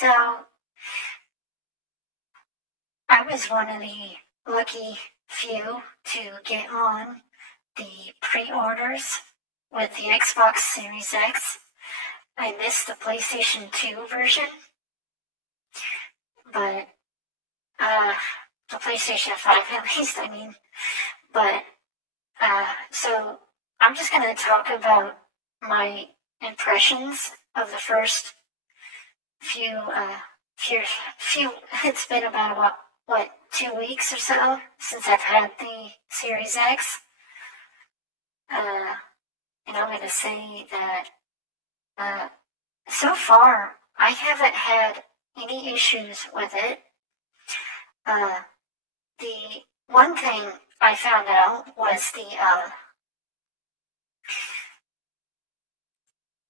So I was one of the lucky few to get on the pre-orders with the Xbox Series X. I missed the PlayStation 2 version, but uh, the PlayStation 5 at least, I mean. But so I'm just going to talk about my impressions of the first few, few, few. It's been about what 2 weeks or so since I've had the Series X, uh, and I'm going to say that uh, so far I haven't had any issues with it. Uh, the one thing I found out was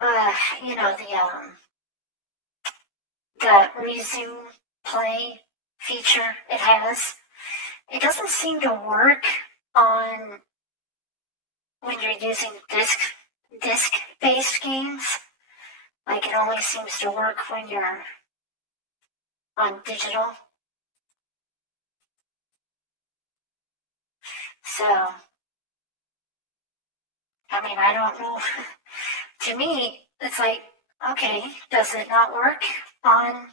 uh, you know, the resume play feature it has. It doesn't seem to work on when you're using disc based games. Like it only seems to work when you're on digital. So I mean I don't know. To me, it's like, okay, does it not work on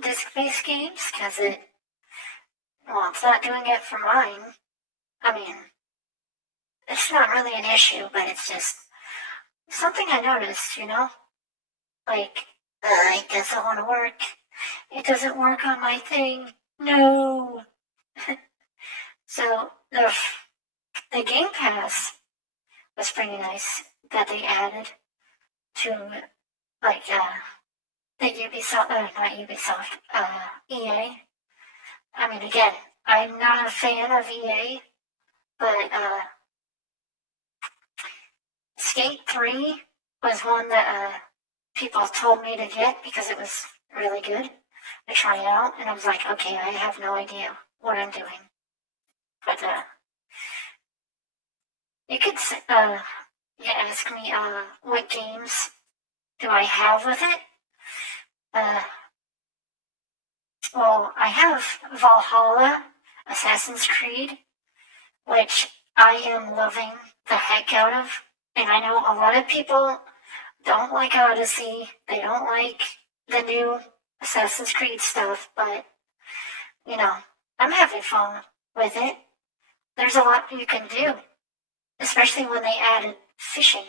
disc based games? Because it's not doing it for mine. I mean, it's not really an issue, but it's just something I noticed, Like, it doesn't want to work. It doesn't work on my thing. No. So the Game Pass was pretty nice that they added to like the Ubisoft, not Ubisoft, EA. I mean, again, I'm not a fan of EA, but Skate 3 was one that people told me to get because it was really good to try it out, and I was like, okay, I have no idea what I'm doing. But you could ask me what games do I have with it. Uh, well, I have Valhalla, Assassin's Creed, which I am loving the heck out of. And I know a lot of people don't like Odyssey, they don't like the new Assassin's Creed stuff, but you know, I'm having fun with it. There's a lot you can do, especially when they added fishing.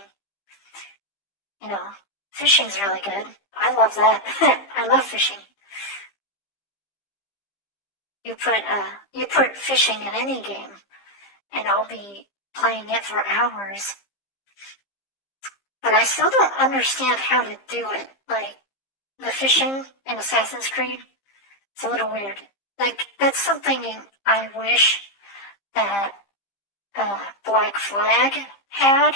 You know, fishing's really good. I love that. I love fishing. You put fishing in any game, and I'll be playing it for hours. But I still don't understand how to do it. Like the fishing in Assassin's Creed, it's a little weird. Like that's something I wish that Black Flag had,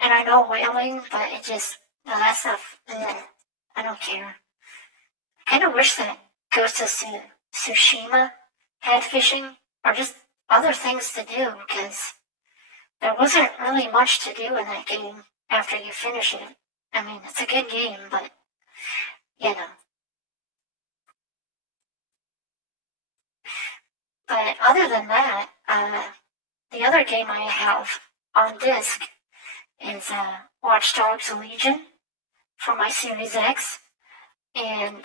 and I know whaling, but it just no, that stuff. I don't care. I kind of wish that Ghost of Tsushima had fishing or just other things to do because there wasn't really much to do in that game after you finish it. I mean, it's a good game, but you know. But other than that, the other game I have on disc is Watch Dogs Legion for my Series X, and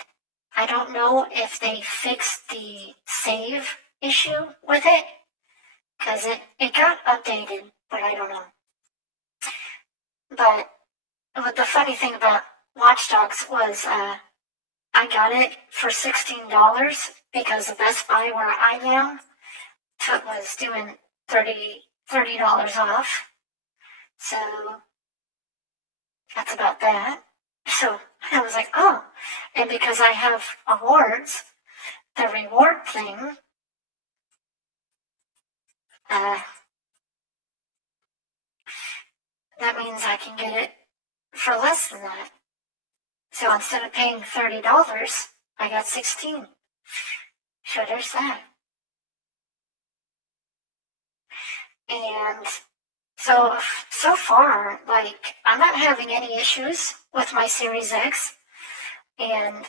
I don't know if they fixed the save issue with it, because it got updated, but I don't know. But the funny thing about Watch Dogs was I got it for $16 because the Best Buy where I am was doing $30 off. So that's about that. So I was like, oh, and because I have awards, the reward thing, uh, that means I can get it for less than that. So instead of paying $30, I got 16. So there's that. And so far, like, I'm not having any issues with my Series X, and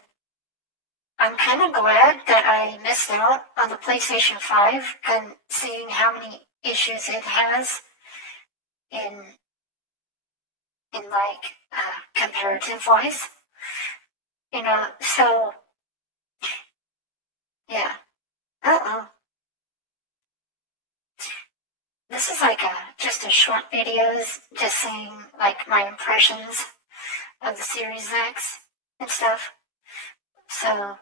I'm kind of glad that I missed out on the PlayStation 5 and seeing how many issues it has in like comparative wise. So yeah. Uh-oh. This is like just a short videos just saying like my impressions of the Series X and stuff. So,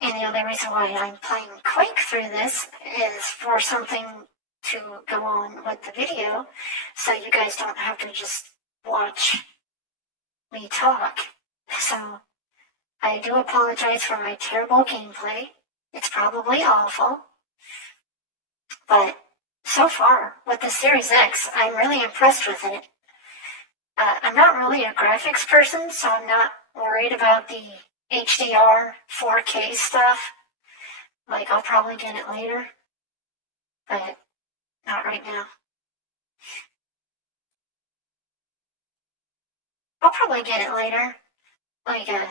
and the only reason why I'm playing quick through this is for something to go on with the video, so you guys don't have to just watch me talk. So, I do apologize for my terrible gameplay. It's probably awful. But so far, with the Series X, I'm really impressed with it. I'm not really a graphics person, so I'm not worried about the HDR 4K stuff. Like, I'll probably get it later, but not right now. I'll probably get it later. Like a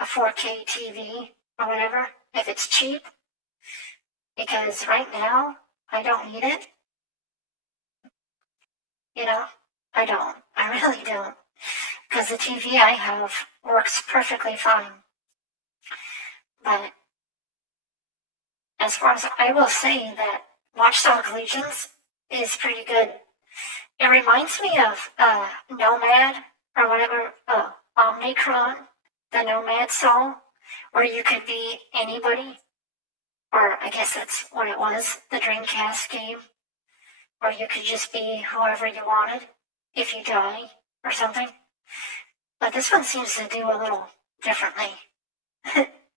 4K TV or whatever, if it's cheap. Because right now, I don't need it. I don't. I really don't. Because the TV I have works perfectly fine. But as far as I will say that Watch Dogs Legions is pretty good. It reminds me of Nomad or whatever, Omnicron, the Nomad song, where you could be anybody, or I guess that's what it was, the Dreamcast game, or you could just be whoever you wanted if you die or something. But this one seems to do a little differently.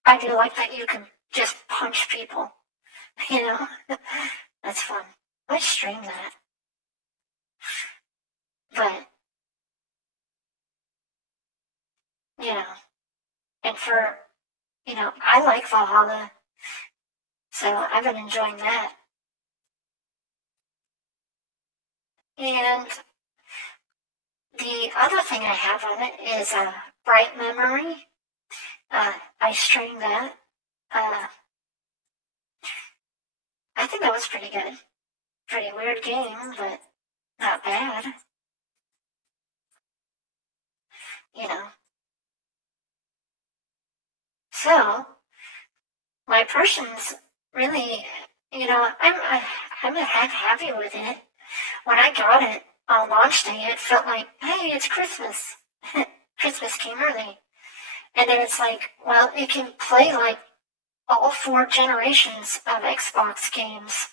I do like that you can just punch people, That's fun. Let's stream that. But, and I like Valhalla, so I've been enjoying that. And the other thing I have on it is Bright Memory. I streamed that. I think that was pretty good. Pretty weird game, but not bad. So, my impressions really, I'm happy with it. When I got it on launch day, it felt like, hey, it's Christmas. Christmas came early. And then it's like, well, it can play like all 4 generations of Xbox games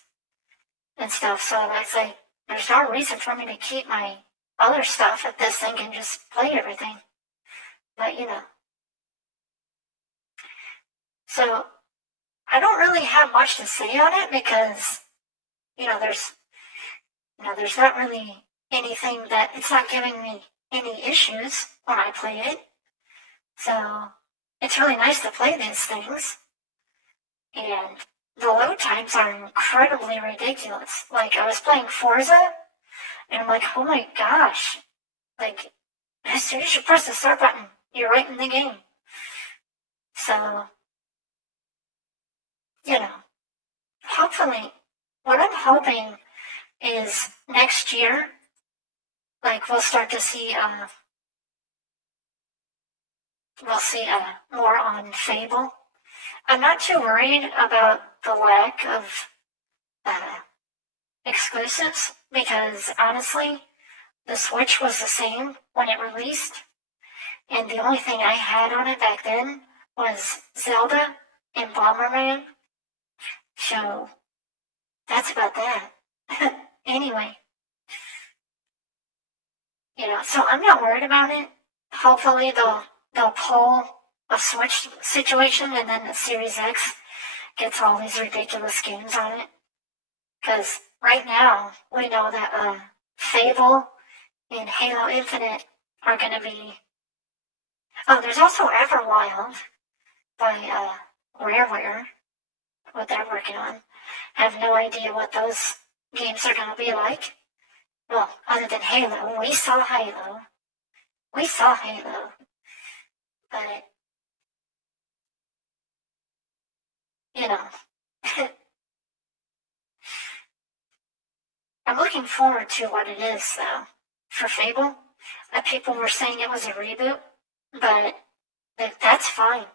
and stuff. So I say, there's no reason for me to keep my other stuff if this thing can just play everything. But so I don't really have much to say on it because there's not really anything that it's not giving me any issues when I play it. So it's really nice to play these things. And the load times are incredibly ridiculous. Like, I was playing Forza, and I'm like, oh my gosh. Like, as soon as you press the start button, you're right in the game. So, hopefully, what I'm hoping is next year, like, we'll start to see, more on Fable. I'm not too worried about the lack of exclusives because honestly, the Switch was the same when it released, and the only thing I had on it back then was Zelda and Bomberman. So that's about that. Anyway, so I'm not worried about it. Hopefully they'll pull a Switch situation and then the Series X gets all these ridiculous games on it. Because right now, we know that Fable and Halo Infinite are going to be... Oh, there's also Everwild by Rareware, what they're working on. I have no idea what those games are going to be like. Well, other than Halo. We saw Halo. But you know, I'm looking forward to what it is, though, for Fable. People were saying it was a reboot, but that's fine.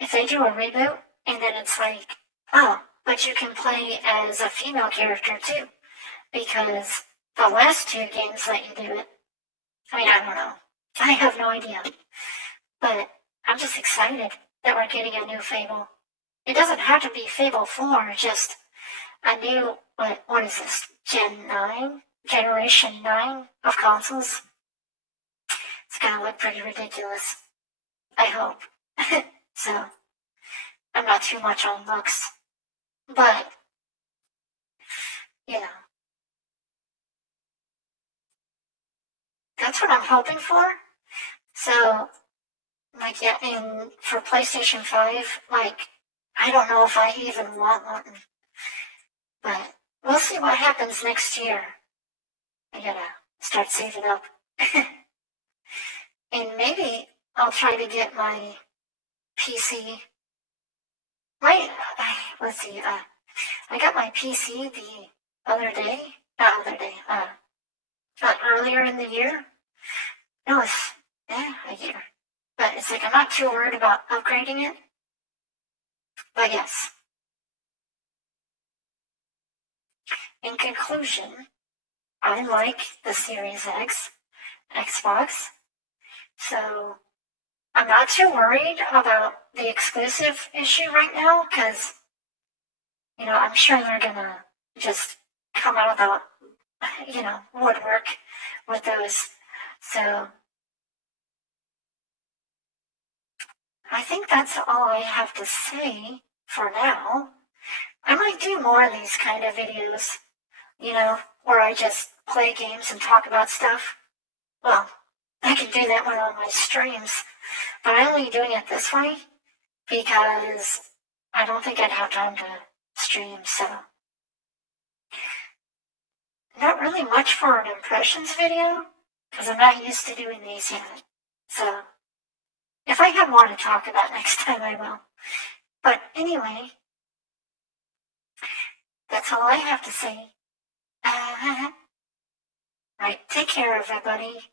If they do a reboot and then it's like, oh, but you can play as a female character too, because the last two games let you do it. I mean, I don't know. I have no idea. But I'm just excited that we're getting a new Fable. It doesn't have to be Fable 4, just a new, what is this, Gen 9? Generation 9 of consoles? It's gonna look pretty ridiculous. I hope. So, I'm not too much on looks. But, you know, that's what I'm hoping for. So, like, yeah, and for PlayStation 5, like, I don't know if I even want one. But we'll see what happens next year. I gotta start saving up. And maybe I'll try to get my PC. Let's see, I got my PC the other day, earlier in the year. It was, a year. But it's like I'm not too worried about upgrading it. But yes. In conclusion, I like the Series X Xbox. So I'm not too worried about the exclusive issue right now because, I'm sure they're gonna just come out of the, woodwork with those. So I think that's all I have to say for now. I might do more of these kind of videos, where I just play games and talk about stuff. Well, I can do that one on my streams, but I'm only doing it this way because I don't think I'd have time to stream, so. Not really much for an impressions video, because I'm not used to doing these yet. So, if I have more to talk about next time, I will. But anyway, that's all I have to say. Right, take care, everybody.